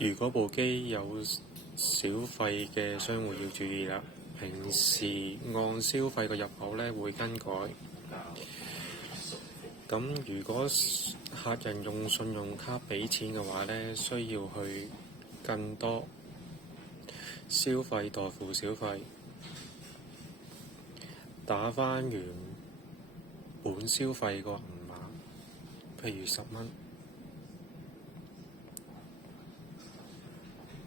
如果部機有小費嘅商戶要注意啦，平時按消費個入口呢會更改。咁如果客人用信用卡俾錢嘅話呢，需要去更多消費代付小費，打返原本消費個銀碼，譬如10蚊，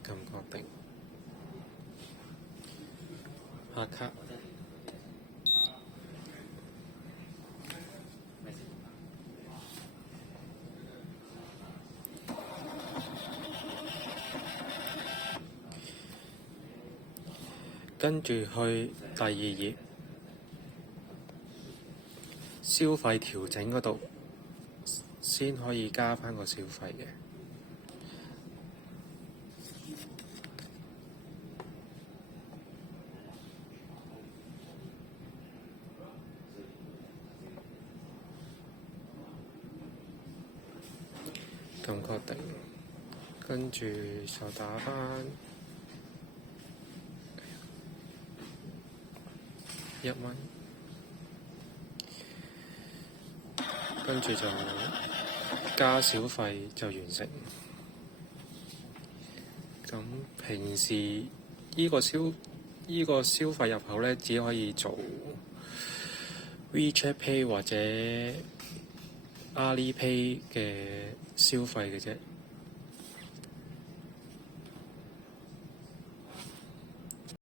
咁確定下卡。跟住去第2頁，消費調整嗰度先可以加返個消費嘅。咁確定，跟住就打返1蚊，跟住就加小費就完成。咁平時呢個消費入口呢，只可以做 WeChat Pay 或者 Alipay 嘅消費嘅啫。